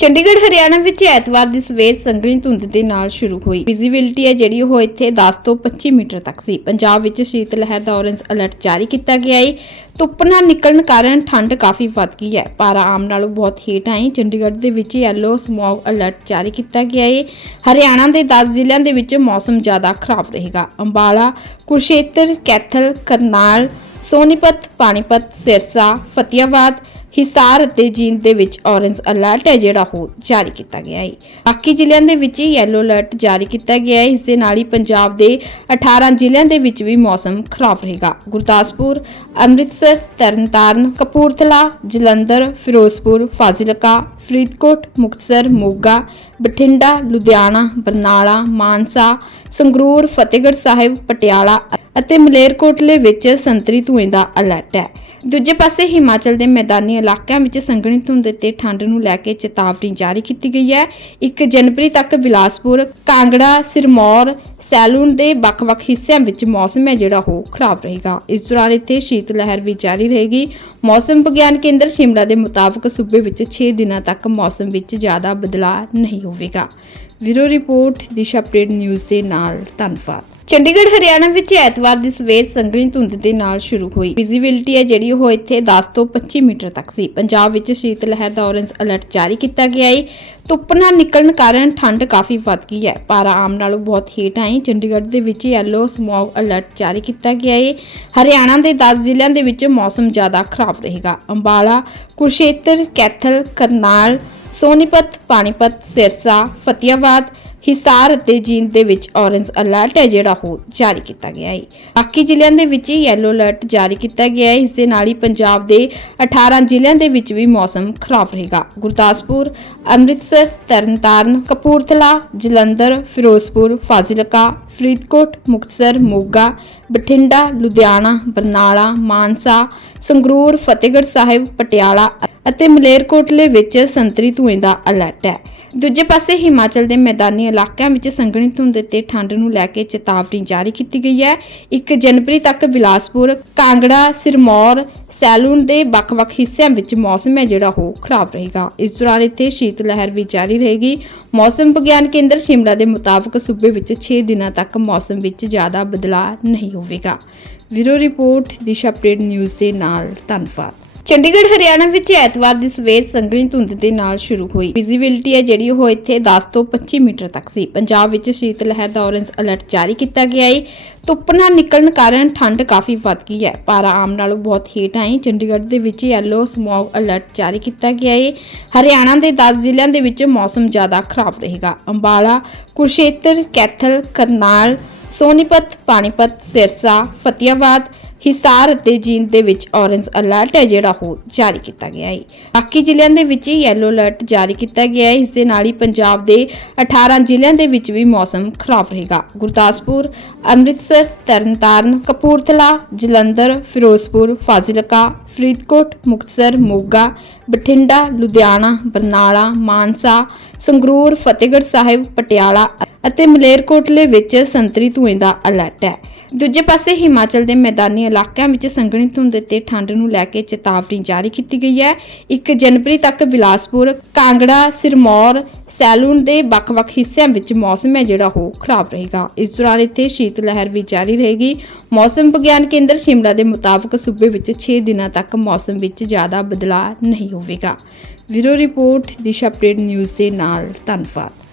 ਚੰਡੀਗੜ੍ਹ ਹਰਿਆਣਾ ਵਿੱਚ ਐਤਵਾਰ ਦੀ ਸਵੇਰ ਸੰਘਣੀ ਧੁੰਦ ਦੇ ਨਾਲ ਸ਼ੁਰੂ ਹੋਈ। ਵਿਜ਼ਿਬਿਲਟੀ ਹੈ ਜਿਹੜੀ ਉਹ ਇੱਥੇ 10 ਤੋਂ 25 ਮੀਟਰ ਤੱਕ ਸੀ। ਪੰਜਾਬ ਵਿੱਚ ਸ਼ੀਤ ਲਹਿਰ ਦਾ ਔਰੇਂਜ ਅਲਰਟ ਜਾਰੀ ਕੀਤਾ ਗਿਆ ਹੈ। ਧੁੱਪ ਨਾ ਨਿਕਲਣ ਕਾਰਨ ਠੰਡ ਕਾਫੀ ਵੱਧ ਗਈ ਹੈ। ਪਾਰਾ ਆਮ ਨਾਲੋਂ ਬਹੁਤ ਹੀਟ ਆਈ। ਚੰਡੀਗੜ੍ਹ ਦੇ ਵਿੱਚ ਯੈਲੋ ਸਮੌਗ ਅਲਰਟ ਜਾਰੀ ਕੀਤਾ ਗਿਆ ਹੈ। ਹਰਿਆਣਾ ਦੇ 10 ਜ਼ਿਲ੍ਹਿਆਂ ਦੇ ਵਿੱਚ ਮੌਸਮ ਜ਼ਿਆਦਾ ਖਰਾਬ ਰਹੇਗਾ। ਅੰਬਾਲਾ, ਕੁਰਸ਼ੇਤਰ, ਕੈਥਲ, ਕਰਨਾਲ, ਸੋਨੀਪਤ, ਪਾਣੀਪਤ, ਸਿਰਸਾ ਫਤਿਆਬਾਦ ਹਿਸਾਰ ਅਤੇ ਜੀਂਦ ਦੇ ਵਿੱਚ ਔਰੇਂਜ ਅਲਰਟ ਹੈ ਜਿਹੜਾ ਉਹ ਜਾਰੀ ਕੀਤਾ ਗਿਆ ਹੈ। ਬਾਕੀ ਜ਼ਿਲ੍ਹਿਆਂ ਦੇ ਵਿੱਚ ਯੈਲੋ ਅਲਰਟ ਜਾਰੀ ਕੀਤਾ ਗਿਆ ਹੈ। ਇਸ ਦੇ ਨਾਲ ਹੀ ਪੰਜਾਬ ਦੇ 18 ਜ਼ਿਲ੍ਹਿਆਂ ਦੇ ਵਿੱਚ ਵੀ ਮੌਸਮ ਖਰਾਬ ਰਹੇਗਾ। ਗੁਰਦਾਸਪੁਰ, ਅੰਮ੍ਰਿਤਸਰ, ਤਰਨਤਾਰਨ, ਕਪੂਰਥਲਾ, ਜਲੰਧਰ, ਫਿਰੋਜ਼ਪੁਰ, ਫਾਜ਼ਿਲਕਾ, ਫਰੀਦਕੋਟ, ਮੁਕਤਸਰ, ਮੋਗਾ, ਬਠਿੰਡਾ, ਲੁਧਿਆਣਾ, ਬਰਨਾਲਾ, ਮਾਨਸਾ, ਸੰਗਰੂਰ, ਫਤਿਹਗੜ੍ਹ ਸਾਹਿਬ, ਪਟਿਆਲਾ ਅਤੇ ਮਲੇਰਕੋਟਲੇ ਵਿੱਚ ਸੰਤਰੀ ਧੂਏ ਦਾ ਅਲਰਟ ਹੈ। ਦੂਜੇ ਪਾਸੇ ਹਿਮਾਚਲ ਦੇ ਮੈਦਾਨੀ ਇਲਾਕਿਆਂ ਵਿੱਚ ਸੰਘਣੀ ਧੁੰਦ ਤੇ ਠੰਡ ਨੂੰ ਲੈ ਕੇ ਚੇਤਾਵਨੀ ਜਾਰੀ ਕੀਤੀ ਗਈ ਹੈ। 1 ਜਨਵਰੀ ਤੱਕ ਬਿਲਾਸਪੁਰ, ਕਾਂਗੜਾ, ਸਿਰਮੌਰ, ਸੈਲੂਨ ਦੇ ਵੱਖ-ਵੱਖ ਹਿੱਸਿਆਂ ਵਿੱਚ ਮੌਸਮ ਹੈ ਜਿਹੜਾ ਉਹ ਖਰਾਬ ਰਹੇਗਾ। ਇਸ ਦੌਰਾਨ ਇੱਥੇ ਸ਼ੀਤ ਲਹਿਰ ਵੀ ਜਾਰੀ ਰਹੇਗੀ। ਮੌਸਮ ਵਿਗਿਆਨ ਕੇਂਦਰ ਸ਼ਿਮਲਾ ਦੇ ਮੁਤਾਬਕ ਸੂਬੇ ਵਿੱਚ 6 ਦਿਨਾਂ ਤੱਕ ਮੌਸਮ ਵਿੱਚ ਜ਼ਿਆਦਾ ਬਦਲਾਅ ਨਹੀਂ ਹੋਵੇਗਾ। ਵੀਰੋ ਰਿਪੋਰਟ, ਦਿਸ਼ਾ ਅਪਡੇਟ ਨਿਊਜ਼ ਦੇ ਨਾਲ ਧੰਨਵਾਦ। ਚੰਡੀਗੜ੍ਹ ਹਰਿਆਣਾ ਵਿੱਚ ਐਤਵਾਰ ਦੀ ਸਵੇਰ ਸੰਘਣੀ ਧੁੰਦ ਦੇ ਨਾਲ ਸ਼ੁਰੂ ਹੋਈ। ਵਿਜ਼ਿਬਿਲਟੀ ਹੈ ਜਿਹੜੀ ਉਹ ਇੱਥੇ 10 ਤੋਂ 25 ਮੀਟਰ ਤੱਕ ਸੀ। ਪੰਜਾਬ ਵਿੱਚ ਸ਼ੀਤ ਲਹਿਰ ਦਾ ਔਰੰਜ ਅਲਰਟ ਜਾਰੀ ਕੀਤਾ ਗਿਆ ਹੈ ਧੁੱਪ ਨਾ ਨਿਕਲਣ ਕਾਰਨ ਠੰਡ ਕਾਫੀ ਵੱਧ ਗਈ ਹੈ। ਪਾਰਾ ਆਮ ਨਾਲੋਂ ਬਹੁਤ ਹੀਟ ਆਈ। ਚੰਡੀਗੜ੍ਹ ਦੇ ਵਿੱਚ ਯੈਲੋ ਸਮੌਗ ਅਲਰਟ ਜਾਰੀ ਕੀਤਾ ਗਿਆ ਹੈ ਹਰਿਆਣਾ ਦੇ 10 ਜ਼ਿਲ੍ਹਿਆਂ ਦੇ ਵਿੱਚ ਮੌਸਮ ਜ਼ਿਆਦਾ ਖਰਾਬ ਰਹੇਗਾ। ਅੰਬਾਲਾ ਕੁਰਸ਼ੇਤਰ ਕੈਥਲ, ਕਰਨਾਲ, ਸੋਨੀਪਤ, ਪਾਣੀਪਤ, ਸਿਰਸਾ ਫਤਿਆਬਾਦ ਹਿਸਾਰ ਅਤੇ ਜੀਂਦ ਦੇ ਵਿੱਚ ਔਰੰਜ ਅਲਰਟ ਹੈ ਜਿਹੜਾ ਉਹ ਜਾਰੀ ਕੀਤਾ ਗਿਆ ਹੈ। ਬਾਕੀ ਜ਼ਿਲ੍ਹਿਆਂ ਦੇ ਵਿੱਚ ਯੈਲੋ ਅਲਰਟ ਜਾਰੀ ਕੀਤਾ ਗਿਆ ਹੈ। ਇਸ ਦੇ ਨਾਲ ਹੀ ਪੰਜਾਬ ਦੇ 18 ਜ਼ਿਲ੍ਹਿਆਂ ਦੇ ਵਿੱਚ ਵੀ ਮੌਸਮ ਖਰਾਬ ਰਹੇਗਾ। ਗੁਰਦਾਸਪੁਰ, ਅੰਮ੍ਰਿਤਸਰ, ਤਰਨਤਾਰਨ, ਕਪੂਰਥਲਾ, ਜਲੰਧਰ, ਫਿਰੋਜ਼ਪੁਰ, ਫਾਜ਼ਿਲਕਾ, ਫਰੀਦਕੋਟ, ਮੁਕਤਸਰ, ਮੋਗਾ, ਬਠਿੰਡਾ, ਲੁਧਿਆਣਾ, ਬਰਨਾਲਾ, ਮਾਨਸਾ, ਸੰਗਰੂਰ, ਫਤਿਹਗੜ੍ਹ ਸਾਹਿਬ, ਪਟਿਆਲਾ ਅਤੇ ਮਲੇਰਕੋਟਲੇ ਵਿੱਚ ਸੰਤਰੀ ਧੂਏ ਦਾ ਅਲਰਟ ਹੈ। ਦੂਜੇ ਪਾਸੇ ਹਿਮਾਚਲ ਦੇ ਮੈਦਾਨੀ ਇਲਾਕਿਆਂ ਵਿੱਚ ਸੰਘਣੀ ਧੁੰਦ ਤੇ ਠੰਡ ਨੂੰ ਲੈ ਕੇ ਚੇਤਾਵਨੀ ਜਾਰੀ ਕੀਤੀ ਗਈ ਹੈ। 1 ਜਨਵਰੀ ਤੱਕ ਬਿਲਾਸਪੁਰ, ਕਾਂਗੜਾ, ਸਿਰਮੌਰ, ਸੈਲੂਨ ਦੇ ਵੱਖ-ਵੱਖ ਹਿੱਸਿਆਂ ਵਿੱਚ ਮੌਸਮ ਹੈ ਜਿਹੜਾ ਉਹ ਖਰਾਬ ਰਹੇਗਾ। ਇਸ ਦੌਰਾਨ ਇੱਥੇ ਸ਼ੀਤ ਲਹਿਰ ਵੀ ਜਾਰੀ ਰਹੇਗੀ। ਮੌਸਮ ਵਿਗਿਆਨ ਕੇਂਦਰ ਸ਼ਿਮਲਾ ਦੇ ਮੁਤਾਬਕ ਸੂਬੇ ਵਿੱਚ 6 ਦਿਨਾਂ ਤੱਕ ਮੌਸਮ ਵਿੱਚ ਜ਼ਿਆਦਾ ਬਦਲਾਅ ਨਹੀਂ ਹੋਵੇਗਾ। ਵੀਰੋ ਰਿਪੋਰਟ, ਦਿਸ਼ਾ ਅਪਡੇਟ ਨਿਊਜ਼ ਦੇ ਨਾਲ ਧੰਨਵਾਦ। ਚੰਡੀਗੜ੍ਹ, ਹਰਿਆਣਾ ਵਿੱਚ ਐਤਵਾਰ ਦੀ ਸਵੇਰ ਸੰਘਣੀ ਧੁੰਦ ਦੇ ਨਾਲ ਸ਼ੁਰੂ ਹੋਈ। ਵਿਜ਼ਿਬਿਲਟੀ ਹੈ ਜਿਹੜੀ ਉਹ ਇੱਥੇ 10 ਤੋਂ 25 ਮੀਟਰ ਤੱਕ ਸੀ। ਪੰਜਾਬ ਵਿੱਚ ਸ਼ੀਤ ਲਹਿਰ ਦਾ ਔਰੇਂਜ ਅਲਰਟ ਜਾਰੀ ਕੀਤਾ ਗਿਆ ਹੈ ਧੁੱਪ ਨਾ ਨਿਕਲਣ ਕਾਰਨ ਠੰਡ ਕਾਫੀ ਵੱਧ ਗਈ ਹੈ। ਪਾਰਾ ਆਮ ਨਾਲੋਂ ਬਹੁਤ ਹੀਟ ਆਈ। ਚੰਡੀਗੜ੍ਹ ਦੇ ਵਿੱਚ ਯੈਲੋ ਸਮੌਗ ਅਲਰਟ ਜਾਰੀ ਕੀਤਾ ਗਿਆ ਹੈ ਹਰਿਆਣਾ ਦੇ 10 ਜ਼ਿਲ੍ਹਿਆਂ ਦੇ ਵਿੱਚ ਮੌਸਮ ਜ਼ਿਆਦਾ ਖਰਾਬ ਰਹੇਗਾ। ਅੰਬਾਲਾ, ਕੁਰਸ਼ੇਤਰ, ਕੈਥਲ, ਕਰਨਾਲ, ਸੋਨੀਪਤ, ਪਾਣੀਪਤ, ਸਿਰਸਾ ਫਤਿਆਬਾਦ ਹਿਸਾਰ ਅਤੇ ਜੀਂਦ ਦੇ ਵਿੱਚ ਔਰੇਂਜ ਅਲਰਟ ਹੈ ਜਿਹੜਾ ਉਹ ਜਾਰੀ ਕੀਤਾ ਗਿਆ ਹੈ। ਬਾਕੀ ਜ਼ਿਲ੍ਹਿਆਂ ਦੇ ਵਿੱਚ ਯੈਲੋ ਅਲਰਟ ਜਾਰੀ ਕੀਤਾ ਗਿਆ ਹੈ। ਇਸ ਦੇ ਨਾਲ ਹੀ ਪੰਜਾਬ ਦੇ 18 ਜ਼ਿਲ੍ਹਿਆਂ ਦੇ ਵਿੱਚ ਵੀ ਮੌਸਮ ਖਰਾਬ ਰਹੇਗਾ। ਗੁਰਦਾਸਪੁਰ, ਅੰਮ੍ਰਿਤਸਰ, ਤਰਨਤਾਰਨ, ਕਪੂਰਥਲਾ, ਜਲੰਧਰ, ਫਿਰੋਜ਼ਪੁਰ, ਫਾਜ਼ਿਲਕਾ, ਫਰੀਦਕੋਟ, ਮੁਕਤਸਰ, ਮੋਗਾ, ਬਠਿੰਡਾ, ਲੁਧਿਆਣਾ, ਬਰਨਾਲਾ, ਮਾਨਸਾ, ਸੰਗਰੂਰ, ਫਤਿਹਗੜ੍ਹ ਸਾਹਿਬ, ਪਟਿਆਲਾ ਅਤੇ ਮਲੇਰਕੋਟਲੇ ਵਿੱਚ ਸੰਤਰੀ ਧੂਏ ਦਾ ਅਲਰਟ ਹੈ। ਦੂਜੇ ਪਾਸੇ ਹਿਮਾਚਲ ਦੇ ਮੈਦਾਨੀ ਇਲਾਕਿਆਂ ਵਿੱਚ ਸੰਘਣੀ ਧੁੰਦ ਤੇ ਠੰਡ ਨੂੰ ਲੈ ਕੇ ਚੇਤਾਵਨੀ ਜਾਰੀ ਕੀਤੀ ਗਈ ਹੈ। 1 ਜਨਵਰੀ ਤੱਕ ਬਿਲਾਸਪੁਰ, ਕਾਂਗੜਾ, ਸਿਰਮੌਰ, ਸੈਲੂਨ ਦੇ ਵੱਖ-ਵੱਖ ਹਿੱਸਿਆਂ ਵਿੱਚ ਮੌਸਮ ਹੈ ਜਿਹੜਾ ਉਹ ਖਰਾਬ ਰਹੇਗਾ। ਇਸ ਦੌਰਾਨ ਇੱਥੇ ਸ਼ੀਤ ਲਹਿਰ ਵੀ ਜਾਰੀ ਰਹੇਗੀ। ਮੌਸਮ ਵਿਗਿਆਨ ਕੇਂਦਰ ਸ਼ਿਮਲਾ ਦੇ ਮੁਤਾਬਕ ਸੂਬੇ ਵਿੱਚ 6 ਦਿਨਾਂ ਤੱਕ ਮੌਸਮ ਵਿੱਚ ਜ਼ਿਆਦਾ ਬਦਲਾਅ ਨਹੀਂ ਹੋਵੇਗਾ। ਵੀਰੋ ਰਿਪੋਰਟ, ਦਿਸ਼ਾ ਅਪਡੇਟ ਨਿਊਜ਼ ਦੇ ਨਾਲ ਧੰਨਵਾਦ।